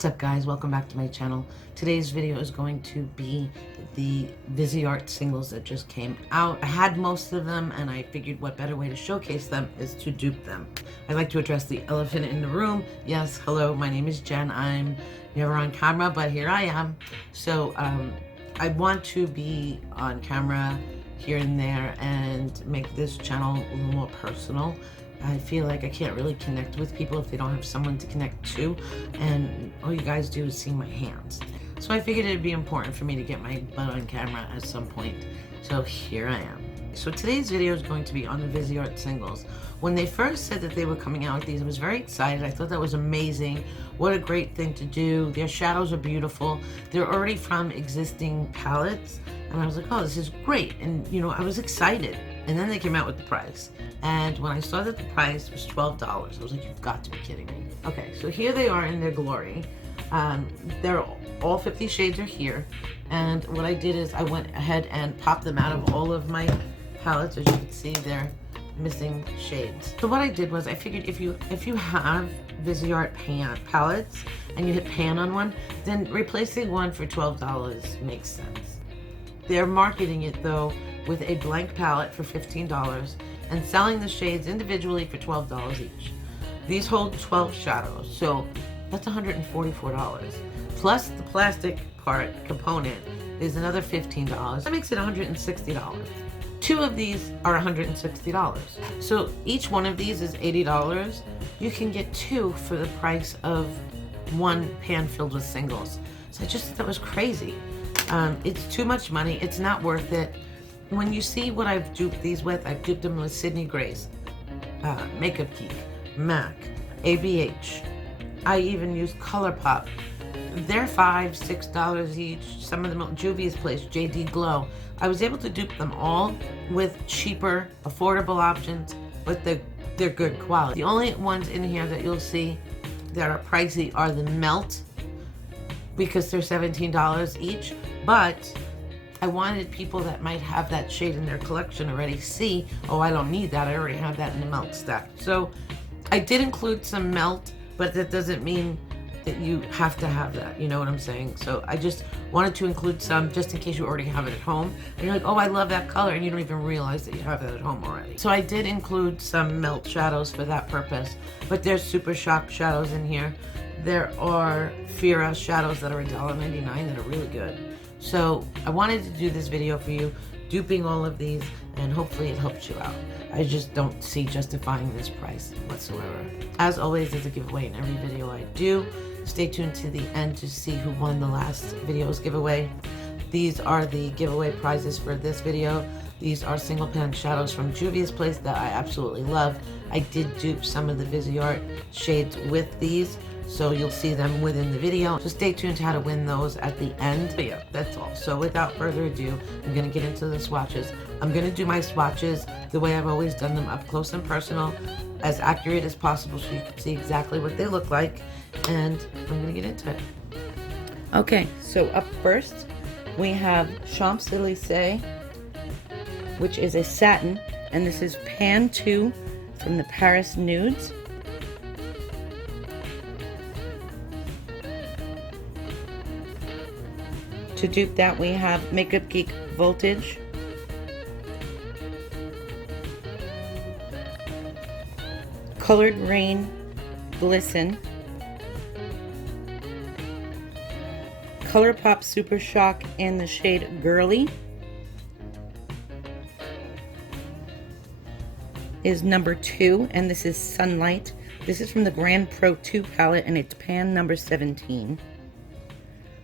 What's up guys, welcome back to my channel. Today's video is going to be the Viseart singles that just came out. I had most of them and I figured what better way to showcase them is to dupe them. I'd like to address the elephant in the room. Yes, hello, my name is Jen. I'm never on camera, but here I am. So I want to be on camera here and there and make this channel a little more personal. I feel like I can't really connect with people if they don't have someone to connect to, and all you guys do is see my hands. So I figured it'd be important for me to get my butt on camera at some point. So here I am. So today's video is going to be on the Viseart singles. When they first said that they were coming out with these, I was very excited. I thought that was amazing. What a great thing to do. Their shadows are beautiful. They're already from existing palettes. And I was like, oh, this is great. And you know, I was excited. And then they came out with the price. And when I saw that the price was $12, I was like, you've got to be kidding me. Okay, so here they are in their glory. They're all 50 shades are here. And what I did is I went ahead and popped them out of all of my palettes. As you can see, they're missing shades. So what I did was I figured if you have Viseart pan palettes and you hit pan on one, then replacing one for $12 makes sense. They're marketing it though with a blank palette for $15 and selling the shades individually for $12 each. These hold 12 shadows, so that's $144. Plus the plastic part component is another $15. That makes it $160. Two of these are $160. So each one of these is $80. You can get two for the price of one pan filled with singles. So I just thought that was crazy. It's too much money. It's not worth it. When you see what I've duped these with, I've duped them with Sydney Grace, Makeup Geek, MAC, ABH. I even used ColourPop. They're $5, $6 each. Some of them at Juvia's place, JD Glow. I was able to dupe them all with cheaper, affordable options, but they're good quality. The only ones in here that you'll see that are pricey are the Melt, because they're $17 each, but I wanted people that might have that shade in their collection already see, oh, I don't need that, I already have that in the Melt stack. So I did include some Melt, but that doesn't mean that you have to have that, you know what I'm saying? So I just wanted to include some just in case you already have it at home and you're like, oh, I love that color, and you don't even realize that you have that at home already. So I did include some Melt shadows for that purpose, but there's Super Shock shadows in here. There are Fira shadows that are $1.99 that are really good. So I wanted to do this video for you, duping all of these, and hopefully it helps you out. I just don't see justifying this price whatsoever. As always, there's a giveaway in every video I do. Stay tuned to the end to see who won the last video's giveaway. These are the giveaway prizes for this video. These are single pan shadows from Juvia's place that I absolutely love. I did dupe some of the Viseart shades with these, so you'll see them within the video. So stay tuned to how to win those at the end. But yeah, that's all. So without further ado, I'm gonna get into the swatches. I'm gonna do my swatches the way I've always done them, up close and personal, as accurate as possible so you can see exactly what they look like. And I'm gonna get into it. Okay, so up first, we have Champs-Élysées, which is a satin, and this is Pan 2 from the Paris Nudes. To dupe that, we have Makeup Geek Voltage, Colored Rain Glisten, ColourPop Super Shock in the shade Girly is number 2, and this is Sunlight. This is from the Grand Pro 2 palette, and it's pan number 17.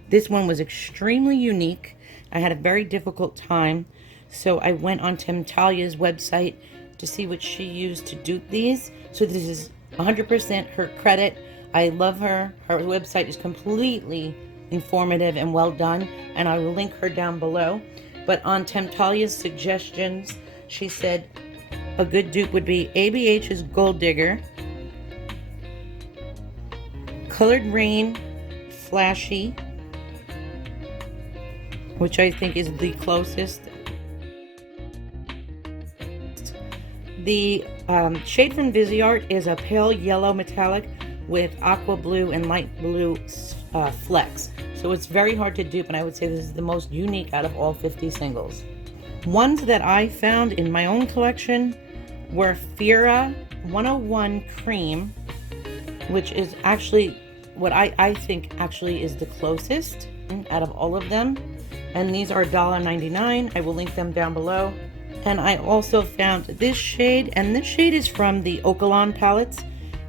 This one was extremely unique. I had a very difficult time, so I went on Talia's website to see what she used to dupe these. So this is 100% her credit. I love her. Her website is completely informative and well done, and I will link her down below. But on Talia's suggestions, she said a good dupe would be ABH's Gold Digger, Colored Rain Flashy, which I think is the closest. The shade from Viseart is a pale yellow metallic with aqua blue and light blue flex. So it's very hard to dupe, and I would say this is the most unique out of all 50 singles. Ones that I found in my own collection were Fira 101 Cream, which is actually what I think actually is the closest out of all of them. And these are $1.99. I will link them down below. And I also found this shade, and this shade is from the Okolon palettes.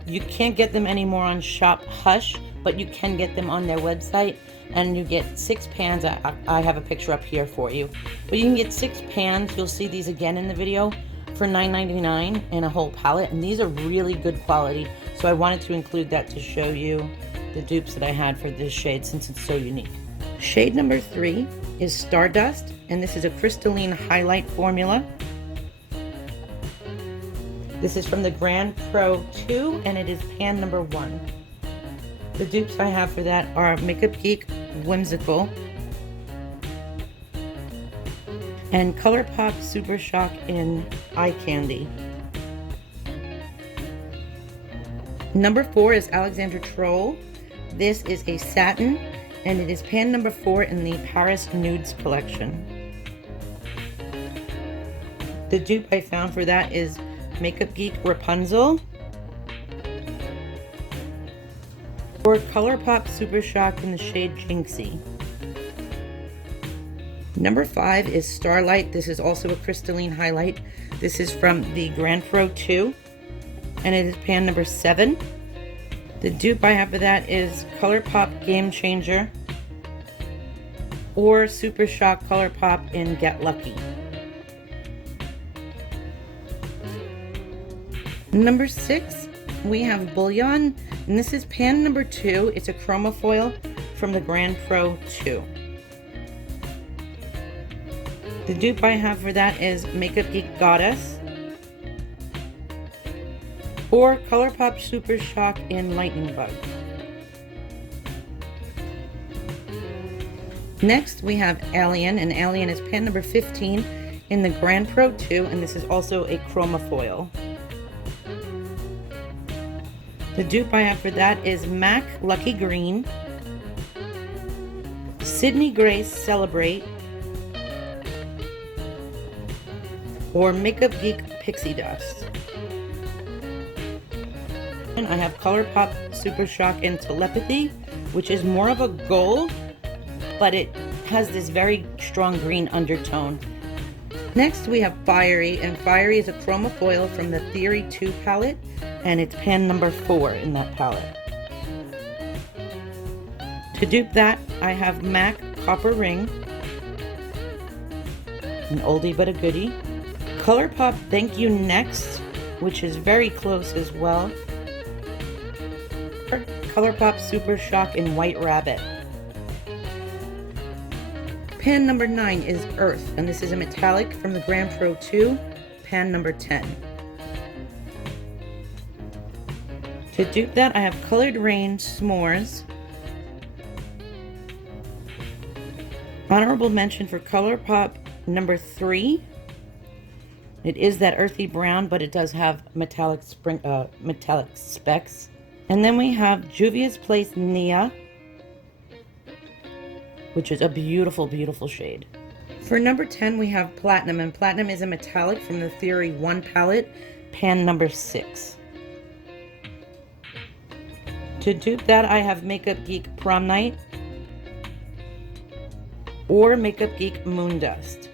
You can't get them anymore on Shop Hush, but you can get them on their website, and you get 6 pans. I have a picture up here for you. But you can get 6 pans. You'll see these again in the video for $9.99 in a whole palette, and these are really good quality. So I wanted to include that to show you the dupes that I had for this shade since it's so unique. Shade number 3 is Stardust, and this is a crystalline highlight formula. This is from the Grand Pro 2, and it is pan number 1. The dupes I have for that are Makeup Geek Whimsical and ColourPop Super Shock in Eye Candy. Number 4 is Alexandra Troll. This is a satin, and it is pan number 4 in the Paris Nudes collection. The dupe I found for that is Makeup Geek Rapunzel or ColourPop Super Shock in the shade Jinxie. Number 5 is Starlight. This is also a crystalline highlight. This is from the Grand Pro 2, and it is pan number 7. The dupe I have for that is ColourPop Game Changer or Super Shock ColourPop in Get Lucky. Number 6, we have Bullion, and this is pan number 2. It's a chroma foil from the Grand Pro 2. The dupe I have for that is Makeup Geek Goddess or ColourPop Super Shock in Lightning Bug. Next we have Alien, and Alien is pan number 15 in the Grand Pro 2, and this is also a chroma foil. The dupe I have for that is MAC Lucky Green, Sydney Grace Celebrate, or Makeup Geek Pixie Dust. And I have ColourPop Super Shock in Telepathy, which is more of a gold, but it has this very strong green undertone. Next we have Fiery, and Fiery is a chroma foil from the Theory 2 palette, and it's pan number 4 in that palette. To dupe that, I have MAC Copper Ring, an oldie but a goodie. ColourPop Thank You Next, which is very close as well. ColourPop Super Shock in White Rabbit. Pan number 9 is Earth, and this is a metallic from the Grand Pro 2, pan number 10. To dupe that, I have Colored Rain S'mores. Honorable mention for ColourPop number 3. It is that earthy brown, but it does have metallic specks. And then we have JUVIAS Place Nia, which is a beautiful, beautiful shade. For number 10, we have Platinum, and Platinum is a metallic from the Theory 1 palette, pan number 6. To dupe that, I have Makeup Geek Prom Night or Makeup Geek Moon Dust.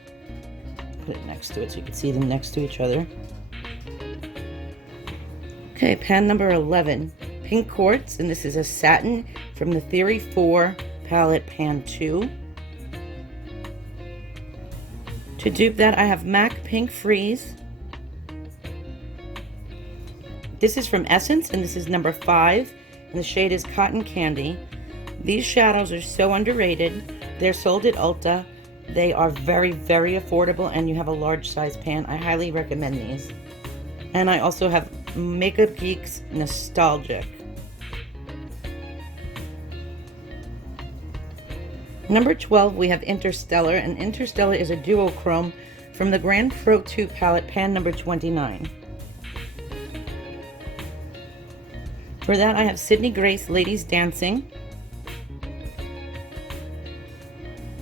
Put it next to it so you can see them next to each other. Okay, pan number 11, Pink Quartz, and this is a satin from the Theory 4 palette, pan 2. To dupe that, I have MAC Pink Freeze. This is from Essence, and this is number 5, and the shade is Cotton Candy. These shadows are so underrated. They're sold at Ulta. They are very, very affordable, and you have a large size pan. I highly recommend these. And I also have Makeup Geek's Nostalgic. Number 12, we have Interstellar, and Interstellar is a duochrome from the Grand Pro 2 palette, pan number 29. For that, I have Sydney Grace Ladies Dancing,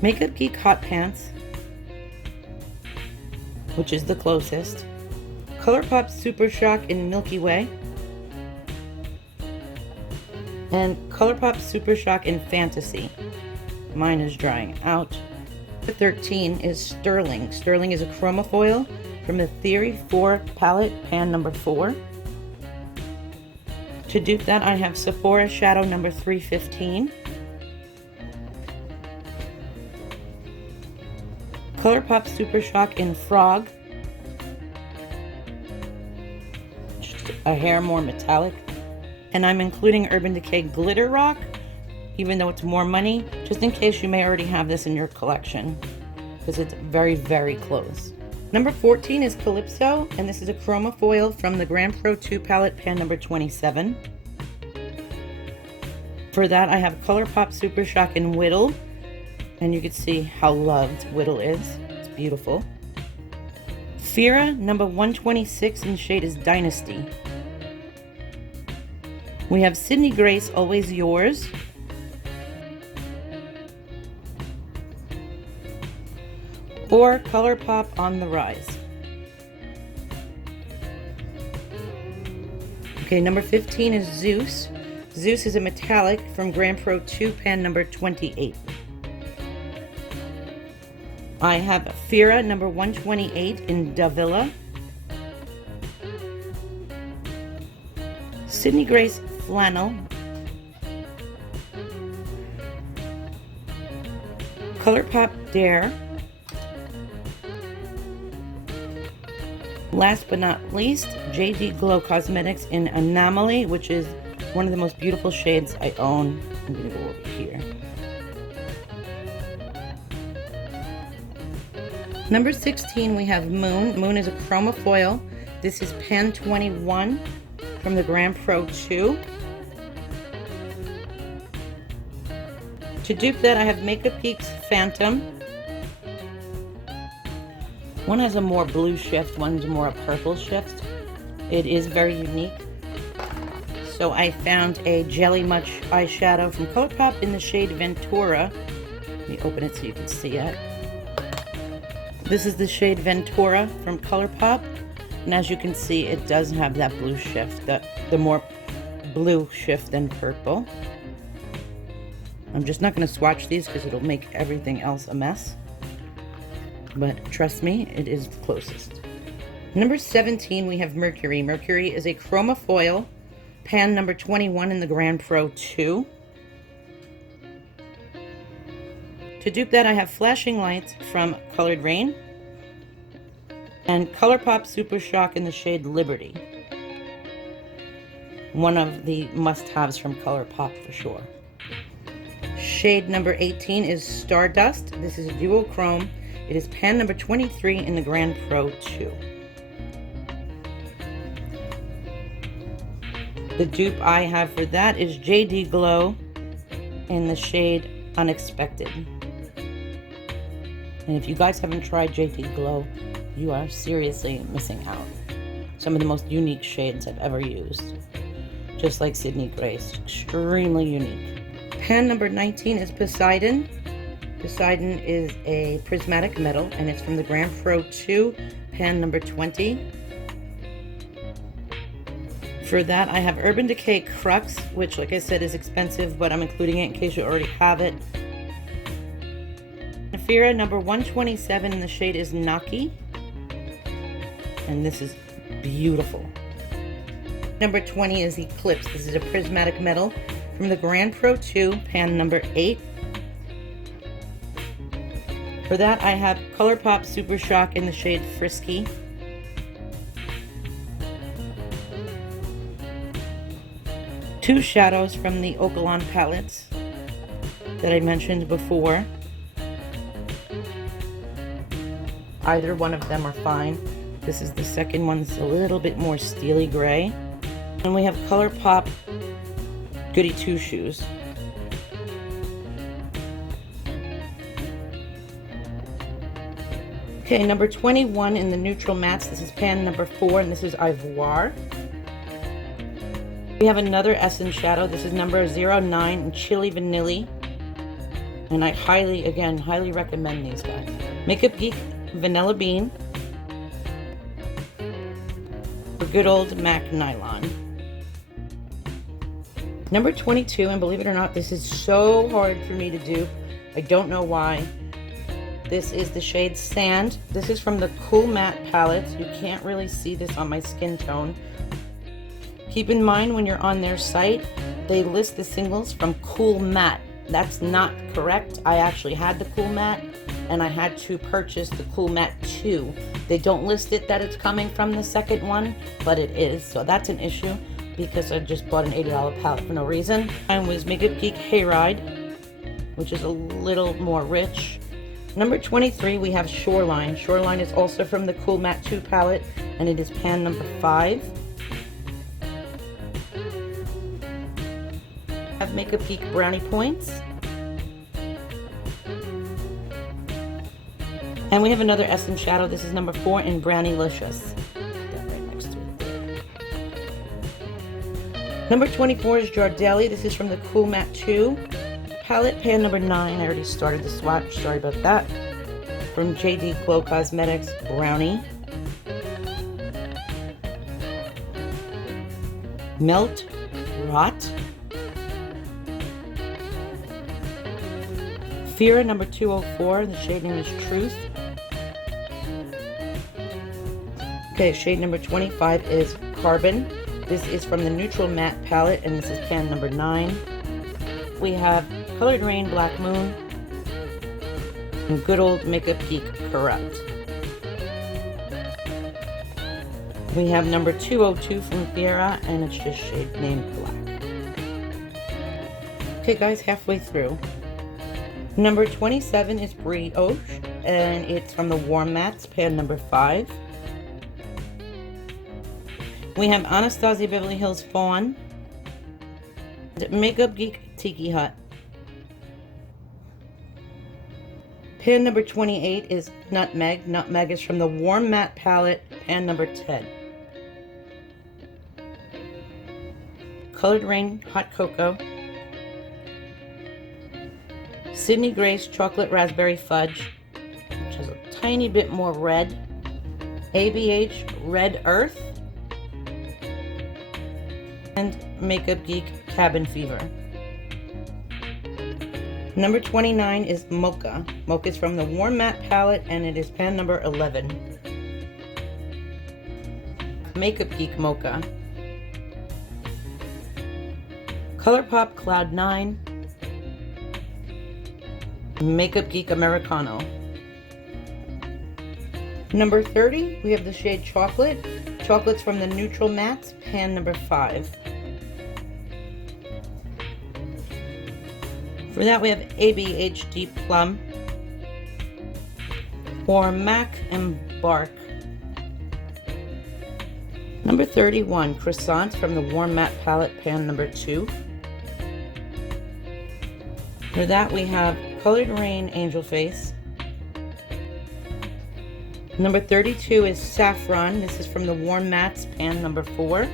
Makeup Geek Hot Pants, which is the closest. ColourPop Super Shock in Milky Way. And ColourPop Super Shock in Fantasy. Mine is drying out. Number 13 is Sterling. Sterling is a chromofoil from the Theory 4 palette, pan number 4. To dupe that, I have Sephora Shadow number 315. ColourPop Super Shock in Frog. Just a hair more metallic. And I'm including Urban Decay Glitter Rock, even though it's more money, just in case you may already have this in your collection, because it's very, very close. Number 14 is Calypso, and this is a chroma foil from the Grand Pro 2 palette, pan number 27. For that, I have ColourPop Super Shock in Whittle, and you can see how loved Whittle is. It's beautiful. Fira number 126, and the shade is Dynasty. We have Sydney Grace, Always Yours. Or ColourPop On the Rise. Okay, number 15 is Zeus. Zeus is a metallic from Grand Pro 2, pan number 28. I have Fira number 128 in Davila. Sydney Grace Flannel. ColourPop Dare. Last but not least, JD Glow Cosmetics in Anomaly, which is one of the most beautiful shades I own. I'm going to go over here. Number 16, we have Moon. Moon is a chroma foil. This is pan 21 from the Grand Pro 2. To dupe that, I have Makeup Geek's Phantom. One has a more blue shift, one's more a purple shift. It is very unique. So I found a Jelly Much eyeshadow from ColourPop in the shade Ventura. Let me open it so you can see it. This is the shade Ventura from ColourPop. And as you can see, it does have that blue shift, the more blue shift than purple. I'm just not going to swatch these because it'll make everything else a mess. But trust me, it is the closest. Number 17, we have Mercury. Mercury is a chroma foil, pan number 21 in the Grand Pro 2. To dupe that, I have Flashing Lights from Colored Rain and ColourPop Super Shock in the shade Liberty. One of the must-haves from ColourPop for sure. Shade number 18 is Stardust. This is a duochrome. It is pan number 23 in the Grand Pro 2. The dupe I have for that is JD Glow in the shade Unexpected. And if you guys haven't tried JD Glow, you are seriously missing out. Some of the most unique shades I've ever used. Just like Sydney Grace, extremely unique. Pan number 19 is Poseidon. Poseidon is a prismatic metal, and it's from the Grand Pro 2, pan number 20. For that, I have Urban Decay Crux, which, like I said, is expensive, but I'm including it in case you already have it. Fira number 127, and the shade is Naki. And this is beautiful. Number 20 is Eclipse. This is a prismatic metal from the Grand Pro 2, pan number 8. For that, I have ColourPop Super Shock in the shade Frisky. Two shadows from the Okolon palettes that I mentioned before. Either one of them are fine. This is the second one, it's a little bit more steely gray. And we have ColourPop Goody Two Shoes. Okay, number 21 in the neutral mattes. This is pan number 4, and this is Ivoire. We have another Essence shadow. This is number 09 in Chili Vanilla. And I highly recommend these guys. Makeup Geek Vanilla Bean. Or good old MAC Nylon. Number 22, and believe it or not, this is so hard for me to do. I don't know why. This is the shade Sand. This is from the Cool Matte palette. You can't really see this on my skin tone. Keep in mind when you're on their site, they list the singles from Cool Matte. That's not correct. I actually had the Cool Matte and I had to purchase the Cool Matte 2. They don't list it that it's coming from the second one, but it is. So that's an issue because I just bought an $80 palette for no reason. Mine was Makeup Geek Hayride, which is a little more rich. Number 23, we have Shoreline. Shoreline is also from the Cool Matte 2 palette, and it is pan number 5. I have Makeup Geek Brownie Points. And we have another Essence Shadow. This is number 4 in Brownie-licious. Right next to it. Number 24 is Deli. This is from the Cool Matte 2 palette, pan number 9. I already started the swatch, sorry about that. From JD Glow Cosmetics, Brownie. Melt Rot. Fira number 204, the shade name is Truth. Okay, shade number 25 is Carbon. This is from the Neutral Matte palette, and this is pan number 9. We have Colored Rain Black Moon and good old Makeup Geek Corrupt. We have number 202 from Fira, and it's just shade named Black. Okay guys, halfway through. Number 27 is Brioche, and it's from the Warm Mattes, pan number 5. We have Anastasia Beverly Hills Fawn, Makeup Geek Tiki Hut. Pan number 28 is Nutmeg. Nutmeg is from the Warm Matte palette, pan number 10. Colored Rain Hot Cocoa. Sydney Grace Chocolate Raspberry Fudge, which has a tiny bit more red. ABH Red Earth. And Makeup Geek Cabin Fever. Number 29 is Mocha. Mocha is from the Warm Matte palette, and it is pan number 11. Makeup Geek Mocha. ColourPop Cloud 9. Makeup Geek Americano. Number 30, we have the shade Chocolate. Chocolate's from the Neutral Mattes, pan number 5. For that we have ABH Deep Plum or MAC Embark. Number 31, Croissant from the Warm Matte palette, pan number 2. For that we have Colored Rain Angel Face. Number 32 is Saffron. This is from the Warm Mattes, pan number 4.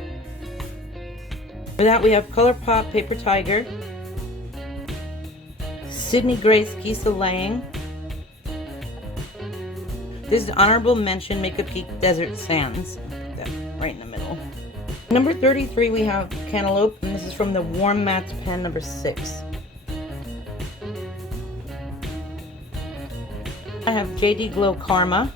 For that we have ColourPop Paper Tiger. Sydney Grace Kisa Lang. This is honorable mention Makeup Geek Desert Sands. Put that right in the middle. Number 33 we have Cantaloupe, and this is from the Warm Mattes, pan number 6. I have JD Glow Karma.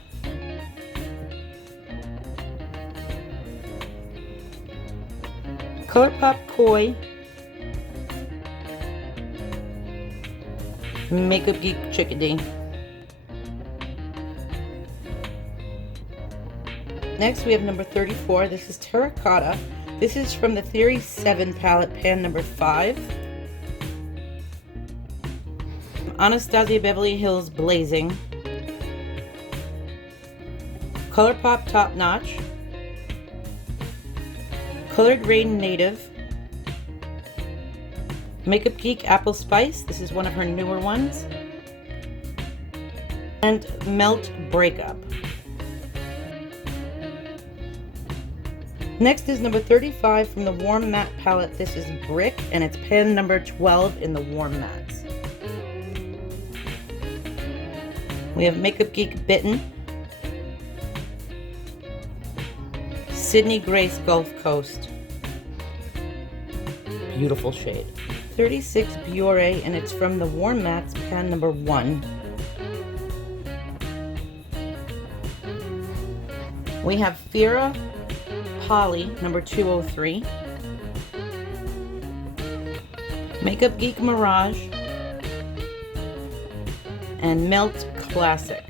ColourPop Koi. Makeup Geek Chickadee. Next we have number 34. This is Terracotta. This is from the Theory 7 palette, pan number 5. Anastasia Beverly Hills Blazing. ColourPop Top Notch. Colored Rain Native. Makeup Geek Apple Spice. This is one of her newer ones. And Melt Breakup. Next is number 35 from the Warm Matte palette. This is Brick, and it's pan number 12 in the Warm Mattes. We have Makeup Geek Bitten, Sydney Grace Gulf Coast. Beautiful shade. 36 Biore, and it's from the Warm Mattes pan number 1. We have Fira Poly number 203. Makeup Geek Mirage and Melt Classic.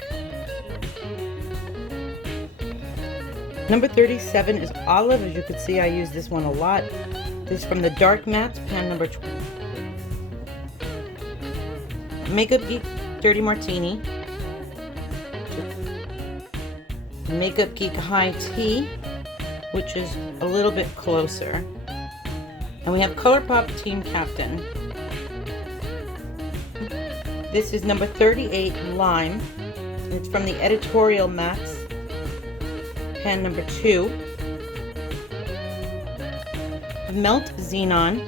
Number 37 is Olive. As you can see, I use this one a lot. This is from the Dark Mattes pan number 12. Makeup Geek Dirty Martini. Makeup Geek High Tea, which is a little bit closer. And we have ColourPop Team Captain. This is number 38, Lime. And it's from the Editorial Mattes, pan number 2. Melt Xenon,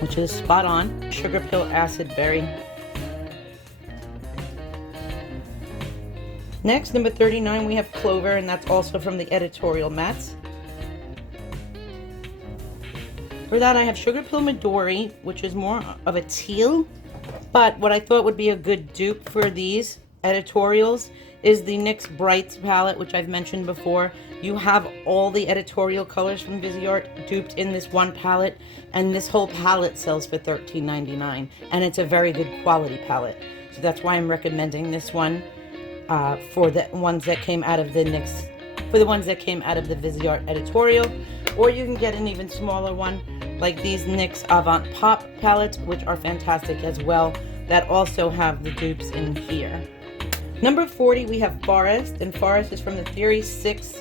which is spot on. Sugar Pill Acid Berry. Next, number 39, we have Clover, and that's also from the Editorial Mattes. For that, I have Sugar Pill Midori, which is more of a teal. But what I thought would be a good dupe for these editorials is the NYX Brights palette, which I've mentioned before. You have all the editorial colors from Viseart duped in this one palette, and this whole palette sells for $13.99, and it's a very good quality palette. So that's why I'm recommending this one for the ones that came out of the NYX, for the ones that came out of the Viseart editorial. Or you can get an even smaller one, like these NYX Avant Pop palettes, which are fantastic as well, that also have the dupes in here. Number 40, we have Forest, and Forest is from the Theory 6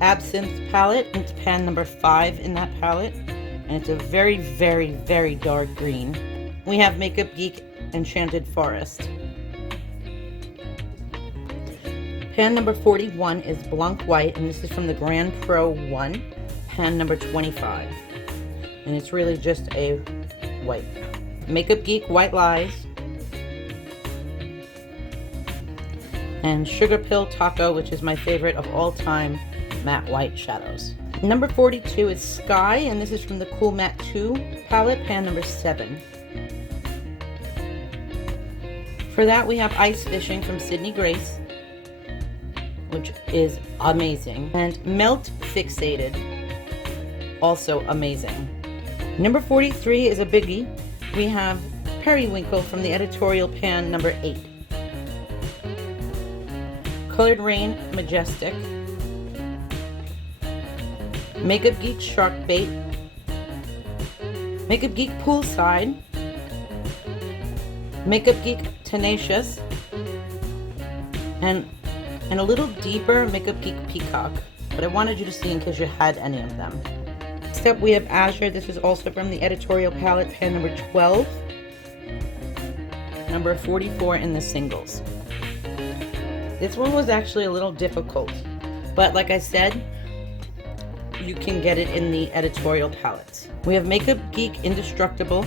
Absinthe palette. It's pan number 5 in that palette, and it's a very, very, very dark green. We have Makeup Geek Enchanted Forest. Pan number 41 is Blanc White, and this is from the Grand Pro 1, pan number 25. And it's really just a white. Makeup Geek White Lies. And Sugar Pill Taco, which is my favorite of all time, matte white shadows. Number 42 is Sky, and this is from the Cool Matte 2 palette, pan number 7. For that, we have Ice Fishing from Sydney Grace, which is amazing. And Melt Fixated, also amazing. Number 43 is a biggie. We have Periwinkle from the Editorial pan number 8. Colored Rain Majestic. Makeup Geek Shark Bait. Makeup Geek Poolside. Makeup Geek Tenacious. And a little deeper, Makeup Geek Peacock. But I wanted you to see in case you had any of them. Next up, we have Azure. This is also from the Editorial palette, pan number 12. Number 44 in the singles. This one was actually a little difficult, but like I said, you can get it in the editorial palettes. We have Makeup Geek Indestructible,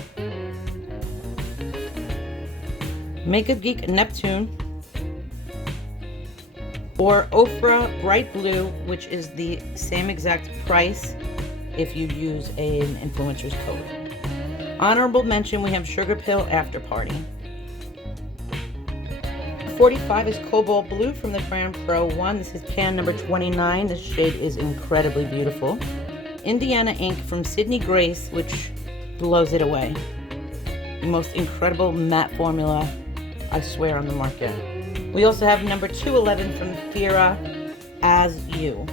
Makeup Geek Neptune, or OFRA Bright Blue, which is the same exact price if you use an influencer's code. Honorable mention, we have Sugar Pill After Party. 45 is Cobalt Blue from the Grand Pro 1. This is pan number 29. This shade is incredibly beautiful. Indiana Ink from Sydney Grace, which blows it away. The most incredible matte formula, I swear, on the market. We also have number 211 from Fira, As You.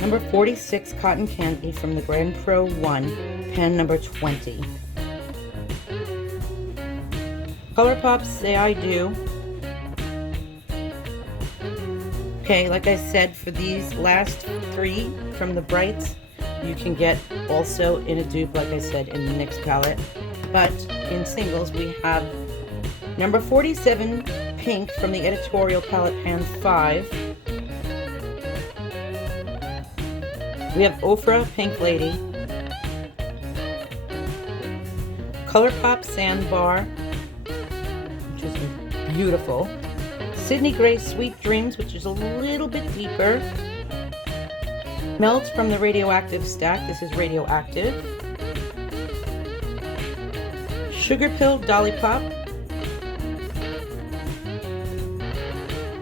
Number 46, Cotton Candy from the Grand Pro 1, pan number 20. ColourPop Say I Do. Okay, like I said, for these last 3 from the Brights, you can get also in a dupe, like I said, in the NYX palette. But in singles, we have number 47, Pink, from the Editorial palette, pan 5. We have OFRA Pink Lady. ColourPop Sandbar, which is beautiful. Sydney Gray Sweet Dreams, which is a little bit deeper. Melt from the Radioactive stack. This is Radioactive. Sugar Pill Dolly Pop.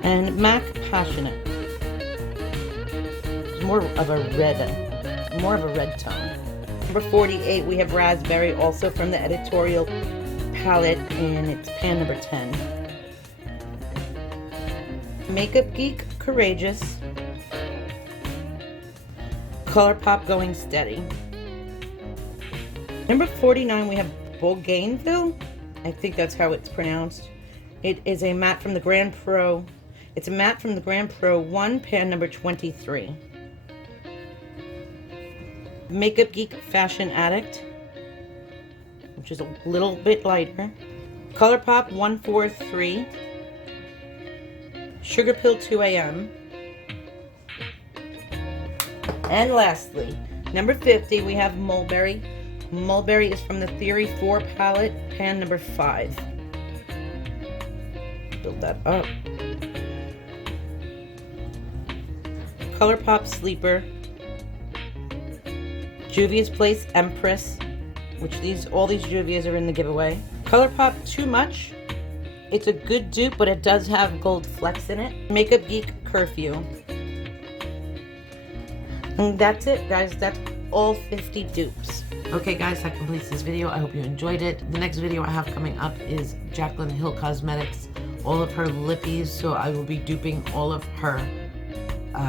And MAC Passionate. It's more of a red tone. Number 48, we have Raspberry, also from the editorial palette, and it's pan number 10. Makeup Geek Courageous. ColourPop Going Steady. Number 49, we have Bougainville. I think that's how it's pronounced. It is a matte from the Grand Pro. It's a matte from the Grand Pro 1, pan number 23. Makeup Geek Fashion Addict, which is a little bit lighter. ColourPop 143. Sugar Pill 2 AM. And lastly, number 50, we have Mulberry. Mulberry is from the Theory 4 palette, pan number 5. Build that up. ColourPop Sleeper. Juvia's Place Empress, which all these Juvias are in the giveaway. ColourPop Too Much. It's a good dupe, but it does have gold flecks in it. Makeup Geek Curfew. And that's it, guys. That's all 50 dupes. Okay, guys, that completes this video. I hope you enjoyed it. The next video I have coming up is Jaclyn Hill Cosmetics, all of her lippies. So I will be duping all of her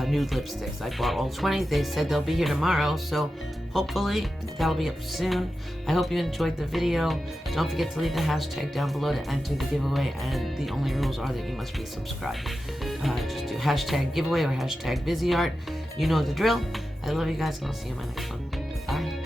nude lipsticks. I bought all 20. They said they'll be here tomorrow, so hopefully that'll be up soon. I hope you enjoyed the video. Don't forget to leave the hashtag down below to enter the giveaway, and the only rules are that you must be subscribed. Just do hashtag giveaway or hashtag Viseart. You know the drill. I love you guys, and I'll see you in my next one. Bye.